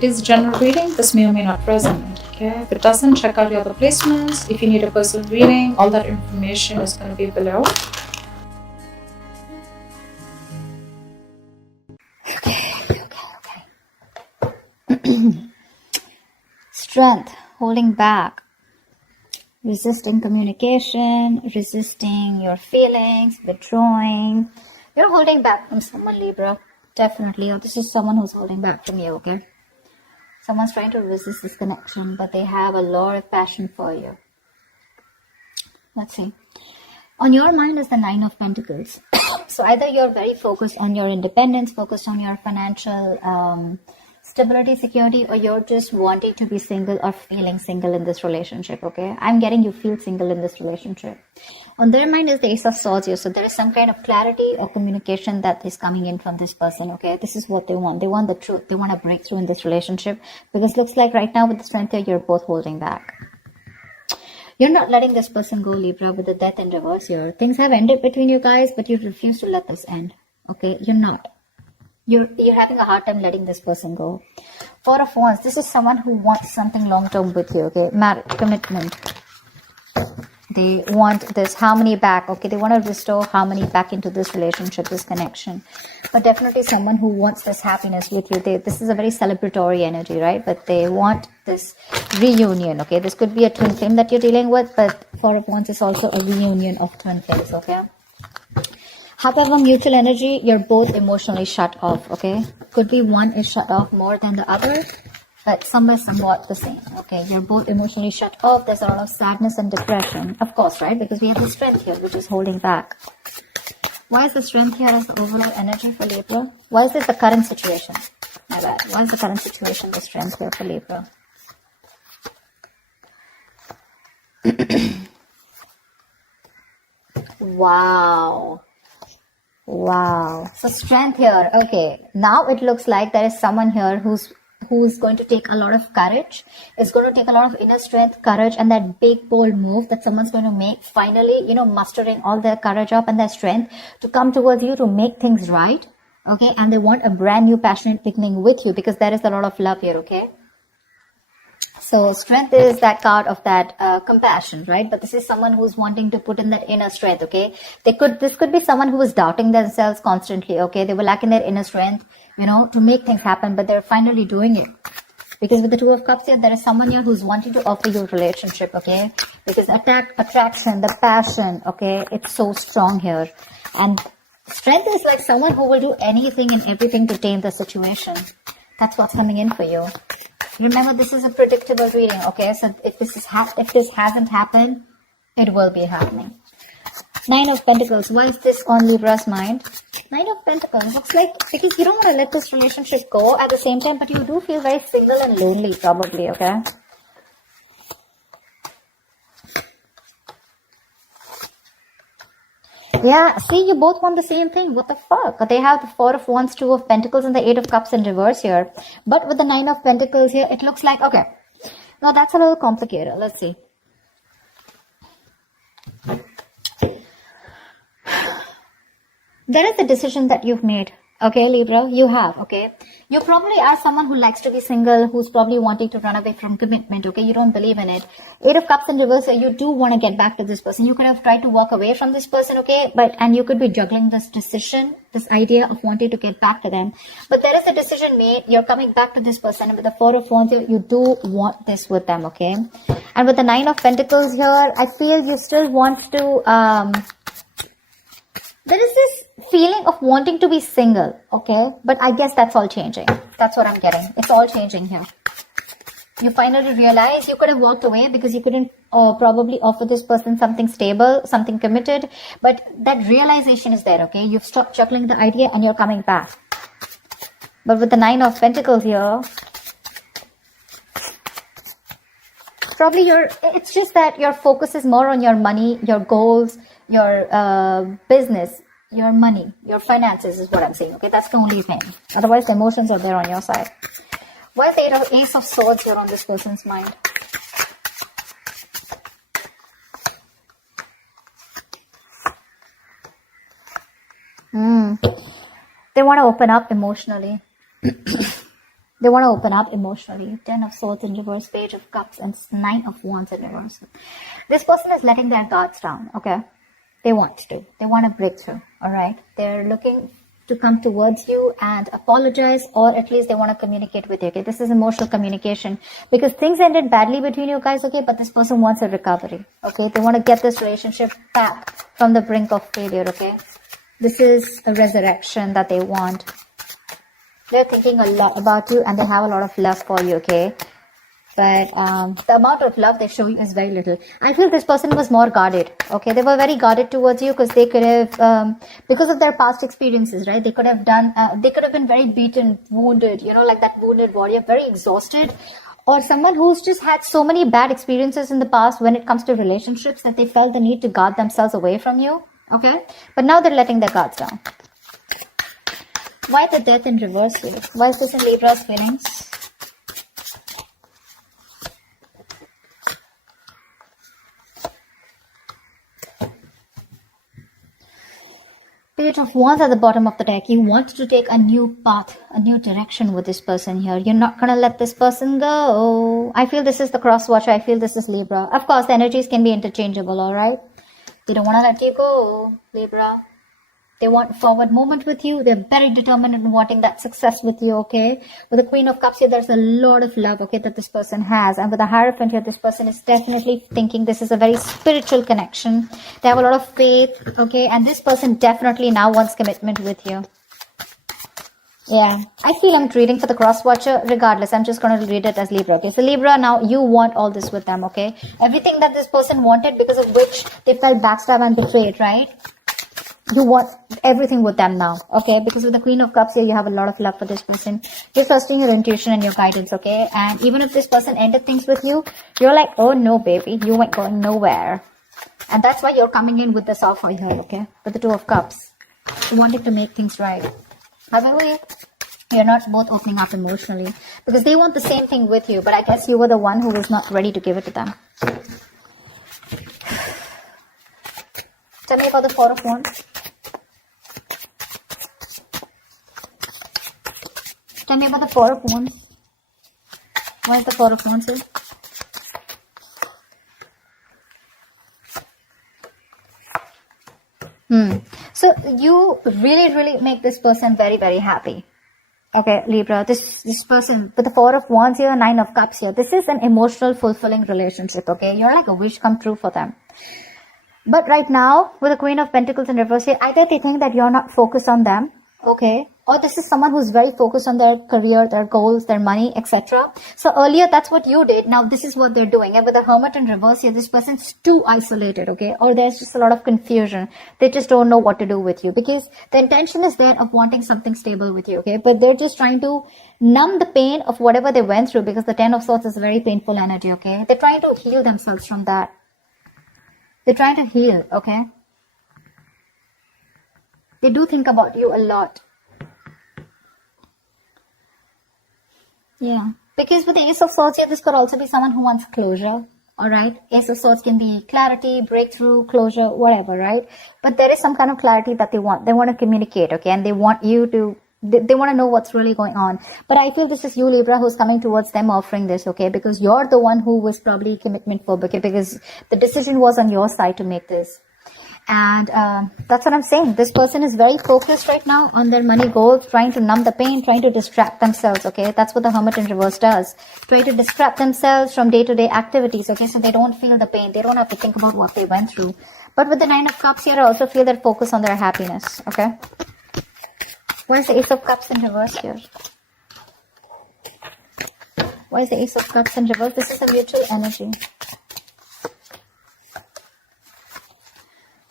it is general reading. This may or may not resonate. Okay, if it doesn't, check out your other placements. If you need a personal reading, all that information is going to be below. Strength, holding back, resisting communication, resisting your feelings, withdrawing. You're holding back from someone, Libra. Definitely. Or this is someone who's holding back from you, okay? Someone's trying to resist this connection, but they have a lot of passion for you. Let's see. On your mind is the Nine of Pentacles. So either you're very focused on your independence, focused on your financial stability, security, or you're just wanting to be single or feeling single in this relationship, okay? I'm getting you feel single in this relationship. On their mind is the Ace of Swords here. So there is some kind of clarity or communication that is coming in from this person, okay? This is what they want. They want the truth. They want a breakthrough in this relationship. Because looks like right now with the Strength here, you're both holding back. You're not letting this person go, Libra, with the Death in reverse here. Things have ended between you guys, but you refuse to let this end, okay? You're not. You're having a hard time letting this person go. Four of Wands. This is someone who wants something long-term with you, okay? Marriage, commitment. They want this harmony back, okay? They want to restore harmony back into this relationship, this connection. But definitely someone who wants this happiness with you. This is a very celebratory energy, right? But they want this reunion, okay? This could be a twin flame that you're dealing with, but Four of Wands is also a reunion of twin flames, okay? However, mutual energy, you're both emotionally shut off, okay? Could be one is shut off more than the other, but some is somewhat the same, okay? You're both emotionally shut off. There's a lot of sadness and depression, of course, right? Because we have the Strength here, which is holding back. Why is the Strength here as the overall energy for Libra? Why is this the current situation? My bad. Why is the current situation the Strength here for Libra? Wow. Wow. So Strength here. Okay. Now it looks like there is someone here who's going to take a lot of courage. It's going to take a lot of inner strength, courage, and that big bold move that someone's going to make. Finally, mustering all their courage up and their strength to come towards you to make things right. Okay. And they want a brand new passionate beginning with you because there is a lot of love here. Okay. So Strength is that card of that compassion, right? But this is someone who's wanting to put in that inner strength, okay? This could be someone who is doubting themselves constantly, okay? They were lacking their inner strength, to make things happen, but they're finally doing it. Because with the Two of Cups here, there is someone here who's wanting to offer you a relationship, okay? Because attraction, the passion, okay? It's so strong here. And Strength is like someone who will do anything and everything to tame the situation. That's what's coming in for you. Remember, this is a predictable reading, okay? So if this hasn't happened, it will be happening. Nine of Pentacles. Why is this on Libra's mind? Nine of Pentacles. Looks like because you don't want to let this relationship go at the same time, but you do feel very single and lonely, probably, okay? Yeah, see, you both want the same thing. What the fuck? They have the Four of Wands, Two of Pentacles, and the Eight of Cups in reverse here. But with the Nine of Pentacles here, it looks like, okay. Now, that's a little complicated. Let's see. There is a decision that you've made. Okay, Libra, you have, okay? You probably are someone who likes to be single, who's probably wanting to run away from commitment, okay? You don't believe in it. Eight of Cups in reverse, you do want to get back to this person. You could have tried to walk away from this person, okay? And you could be juggling this decision, this idea of wanting to get back to them. But there is a decision made. You're coming back to this person. And with the Four of Wands, you do want this with them, okay? And with the Nine of Pentacles here, I feel you still want to, there is this feeling of wanting to be single, okay? But I guess that's all changing. That's what I'm getting. It's all changing here. You finally realize you could have walked away because you couldn't probably offer this person something stable, something committed. But that realization is there, okay? You've stopped juggling the idea and you're coming back. But with the Nine of Pentacles here, probably it's just that your focus is more on your money, your goals, your business, your money, your finances is what I'm saying, okay? That's the only thing. Otherwise, the emotions are there on your side. Why is the Ace of Swords here on this person's mind? They want to open up emotionally. They want to open up emotionally. 10 of Swords in reverse, Page of Cups, and 9 of Wands in reverse. This person is letting their guards down, okay? They want to. They want a breakthrough, all right? They're looking to come towards you and apologize, or at least they want to communicate with you, okay? This is emotional communication because things ended badly between you guys, okay? But this person wants a recovery, okay? They want to get this relationship back from the brink of failure, okay? This is a resurrection that they want. They're thinking a lot about you and they have a lot of love for you, okay? But the amount of love they show you is very little. I feel this person was more guarded, okay? They were very guarded towards you because they could have, because of their past experiences, right? They could have done, they could have been very beaten, wounded, you know, like that wounded warrior, very exhausted. Or someone who's just had so many bad experiences in the past when it comes to relationships that they felt the need to guard themselves away from you, okay? But now they're letting their guards down. Why the Death in reverse here? Why is this in Libra's feelings? Page of Wands at the bottom of the deck. You want to take a new path, a new direction with this person here. You're not going to let this person go. I feel this is the cross watcher. I feel this is Libra. Of course, the energies can be interchangeable, all right? They don't want to let you go, Libra. They want forward movement with you. They're very determined in wanting that success with you, okay? With the Queen of Cups here, there's a lot of love, okay, that this person has. And with the Hierophant here, this person is definitely thinking this is a very spiritual connection. They have a lot of faith, okay? And this person definitely now wants commitment with you. Yeah, I feel I'm reading for the cross watcher. Regardless, I'm just going to read it as Libra, okay? So Libra, now you want all this with them, okay? Everything that this person wanted because of which they felt backstabbed and betrayed, right? You want everything with them now, okay? Because with the Queen of Cups here, you have a lot of love for this person. You're trusting your intuition and your guidance, okay? And even if this person ended things with you, you're like, oh no, baby, you ain't going nowhere. And that's why you're coming in with this offer here, okay? With the Two of Cups. You wanted to make things right. However, you're not both opening up emotionally. Because they want the same thing with you, but I guess you were the one who was not ready to give it to them. Tell me about the Four of Wands. Tell me about the Four of Wands. Why is the Four of Wands here? So you really make this person very, very happy. Okay, Libra, this person with the Four of Wands here, Nine of Cups here. This is an emotional, fulfilling relationship, okay? You're like a wish come true for them. But right now, with the Queen of Pentacles in reverse here, either they think that you're not focused on them, okay? Or this is someone who's very focused on their career, their goals, their money, etc. So earlier, that's what you did. Now, this is what they're doing. And with the Hermit in reverse here, this person's too isolated, okay? Or there's just a lot of confusion. They just don't know what to do with you. Because the intention is there of wanting something stable with you, okay? But they're just trying to numb the pain of whatever they went through. Because the Ten of Swords is a very painful energy, okay? They're trying to heal themselves from that. They're trying to heal, okay? They do think about you a lot. Yeah, because with the Ace of Swords here, this could also be someone who wants closure, alright? Ace of Swords can be clarity, breakthrough, closure, whatever, right? But there is some kind of clarity that they want. They want to communicate, okay? And they want you to, they want to know what's really going on. But I feel this is you, Libra, who's coming towards them offering this, okay? Because you're the one who was probably commitment phobic, okay? Because the decision was on your side to make this. And that's what I'm saying. This person is very focused right now on their money goals, trying to numb the pain, trying to distract themselves, okay? That's what the Hermit in reverse does. Try to distract themselves from day-to-day activities, okay? So they don't feel the pain. They don't have to think about what they went through. But with the Nine of Cups here, I also feel that focus on their happiness, okay? Why is the Ace of Cups in reverse here? Why is the Ace of Cups in reverse? This is a mutual energy.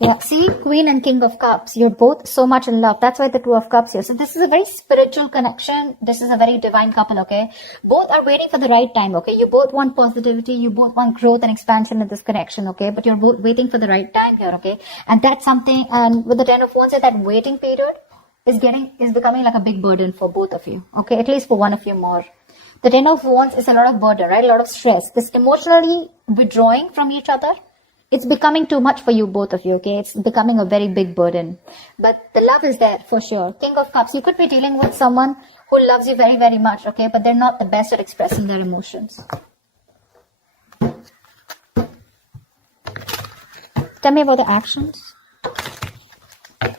Yeah, see, Queen and King of Cups, you're both so much in love. That's why the Two of Cups here. So this is a very spiritual connection. This is a very divine couple, okay? Both are waiting for the right time, okay? You both want positivity. You both want growth and expansion in this connection, okay? But you're both waiting for the right time here, okay? And that's something, and with the Ten of Wands, that waiting period is becoming like a big burden for both of you, okay? At least for one of you more. The Ten of Wands is a lot of burden, right? A lot of stress. This emotionally withdrawing from each other, it's becoming too much for you, both of you, okay? It's becoming a very big burden. But the love is there for sure. King of Cups, you could be dealing with someone who loves you very, very much, okay? But they're not the best at expressing their emotions. Tell me about the actions.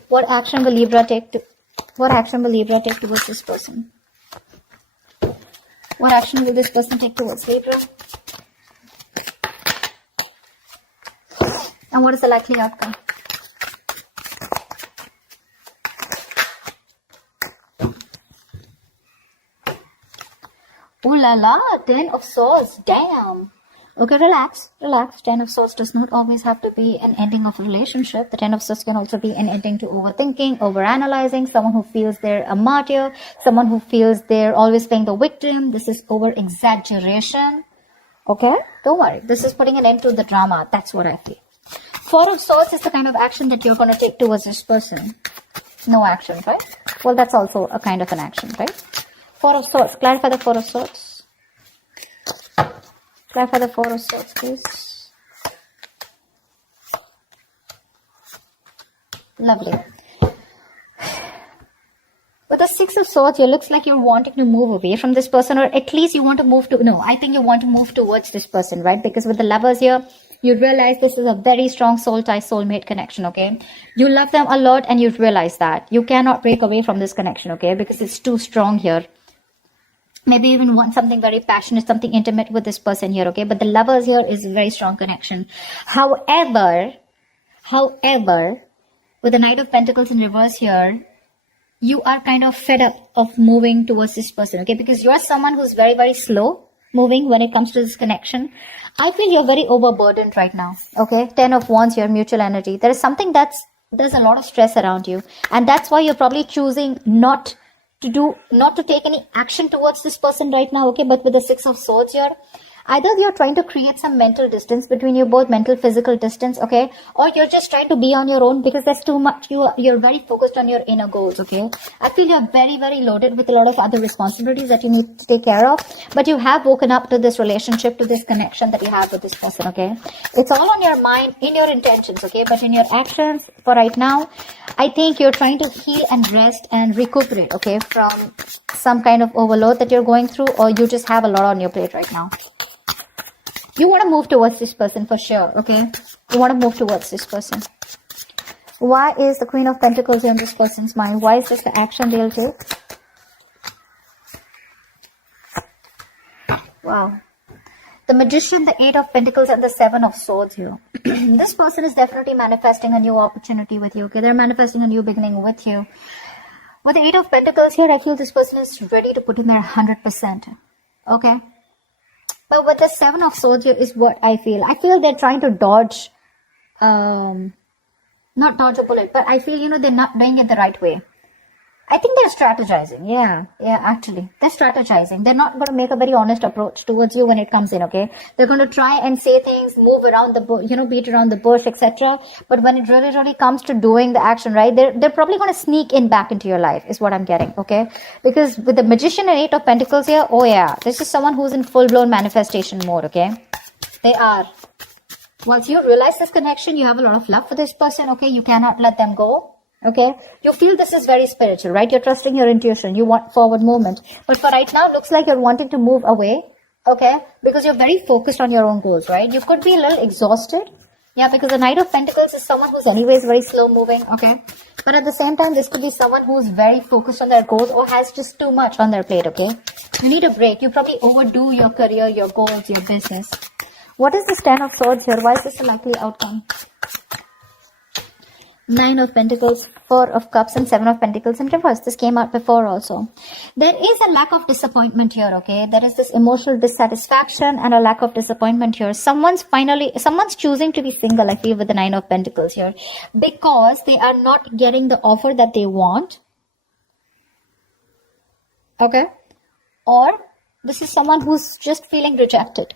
What action will Libra take towards this person? What action will this person take towards Libra? And what is the likely outcome? Ooh la la, 10 of Swords, damn. Okay, relax. 10 of Swords does not always have to be an ending of a relationship. The 10 of Swords can also be an ending to overthinking, overanalyzing, someone who feels they're a martyr, someone who feels they're always playing the victim. This is over-exaggeration. Okay? Don't worry. This is putting an end to the drama. That's what I feel. 4 of Swords is the kind of action that you're going to take towards this person. No action, right? Well, that's also a kind of an action, right? 4 of Swords. Clarify the 4 of Swords. Clarify the 4 of Swords, please. Lovely. With the 6 of Swords, it looks like you're wanting to move away from this person, or at least you want to move to, no, I think you want to move towards this person, right? Because with the Lovers here, you realize this is a very strong soul tie, soulmate connection, okay? You love them a lot and you realize that. You cannot break away from this connection, okay? Because it's too strong here. Maybe even want something very passionate, something intimate with this person here, okay? But the Lovers here is a very strong connection. However, with the Knight of Pentacles in reverse here, you are kind of fed up of moving towards this person, okay? Because you're someone who's very, very slow moving when it comes to this connection. I feel you're very overburdened right now, okay? 10 of Wands here, mutual energy. There is something there's a lot of stress around you. And that's why you're probably choosing not to take any action towards this person right now, okay? But with the 6 of Swords here, either you're trying to create some mental distance between you both, mental, physical distance, okay? Or you're just trying to be on your own because there's too much, you're very focused on your inner goals, okay? I feel you're very, very loaded with a lot of other responsibilities that you need to take care of, but you have woken up to this relationship, to this connection that you have with this person, okay? It's all on your mind, in your intentions, okay? But in your actions, for right now, I think you're trying to heal and rest and recuperate, okay? From some kind of overload that you're going through, or you just have a lot on your plate right now. You want to move towards this person for sure, okay? You want to move towards this person. Why is the Queen of Pentacles in this person's mind? Why is this the action they'll take? Wow. The Magician, the 8 of Pentacles, and the 7 of Swords here. This person is definitely manifesting a new opportunity with you, okay? They're manifesting a new beginning with you. With the 8 of Pentacles here, I feel this person is ready to put in their 100%, okay? But with the 7 of Swords here is what I feel. I feel they're trying to dodge, not dodge a bullet, but I feel, they're not doing it the right way. I think they're strategizing. Yeah, actually. They're strategizing. They're not going to make a very honest approach towards you when it comes in, okay? They're going to try and say things, move around the bush, beat around the bush, etc. But when it really, really comes to doing the action, right, they're probably going to sneak in back into your life, is what I'm getting, okay? Because with the Magician and 8 of Pentacles here, oh yeah, this is someone who's in full-blown manifestation mode, okay? They are. Once you realize this connection, you have a lot of love for this person, okay? You cannot let them go. Okay, you feel this is very spiritual, right? You're trusting your intuition. You want forward movement. But for right now, it looks like you're wanting to move away. Okay, because you're very focused on your own goals, right? You could be a little exhausted. Yeah, because the Knight of Pentacles is someone who's anyways very slow moving. Okay, but at the same time, this could be someone who's very focused on their goals or has just too much on their plate. Okay, you need a break. You probably overdo your career, your goals, your business. What is this 10 of Swords here? Why is this a likely outcome? 9 of Pentacles, 4 of Cups, and 7 of Pentacles in reverse. This came out before also. There is a lack of disappointment here, okay? There is this emotional dissatisfaction and a lack of disappointment here. Someone's choosing to be single, I feel, with the 9 of Pentacles here. Because they are not getting the offer that they want. Okay? Or this is someone who's just feeling rejected.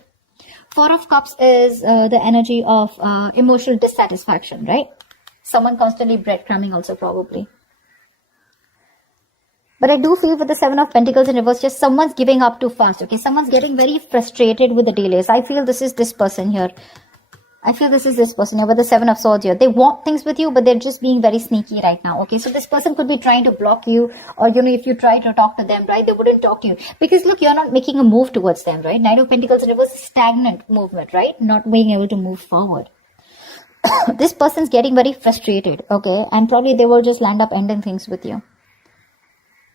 4 of Cups is the energy of emotional dissatisfaction, right? Someone constantly breadcrumbing also probably. But I do feel with the 7 of Pentacles in reverse, just someone's giving up too fast, okay? Someone's getting very frustrated with the delays. I feel this is this person here. I feel this is this person here with the Seven of Swords here. They want things with you, but they're just being very sneaky right now. Okay, so this person could be trying to block you, or if you try to talk to them, right, they wouldn't talk to you because look, you're not making a move towards them, right? Knight of Pentacles reverse is stagnant movement, right? Not being able to move forward. This person's getting very frustrated, okay, and probably they will just land up ending things with you.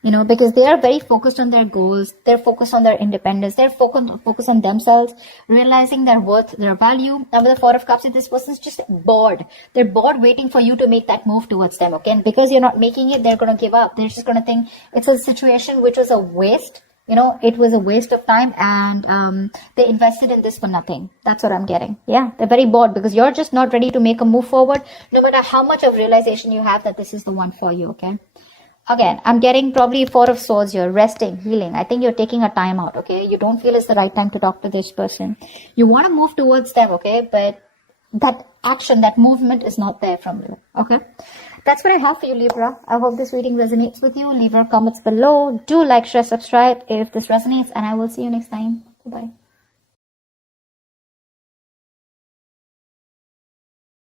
Because they are very focused on their goals, they're focused on their independence, they're focused on themselves, realizing their worth, their value. Now with the Four of Cups, this person's just bored. They're bored waiting for you to make that move towards them, okay? And because you're not making it, they're going to give up. They're just going to think it's a situation which was a waste. It was a waste of time, and they invested in this for nothing. That's what I'm getting. Yeah, they're very bored because you're just not ready to make a move forward, no matter how much of realization you have that this is the one for you, okay? Again, I'm getting probably Four of Swords here, resting, healing. I think you're taking a time out, okay? You don't feel it's the right time to talk to this person. You want to move towards them, okay? But that action, that movement is not there from you, okay? That's what I have for you, Libra. I hope this reading resonates with you. Leave your comments below. Do like, share, subscribe if this resonates, and I will see you next time. Bye-bye.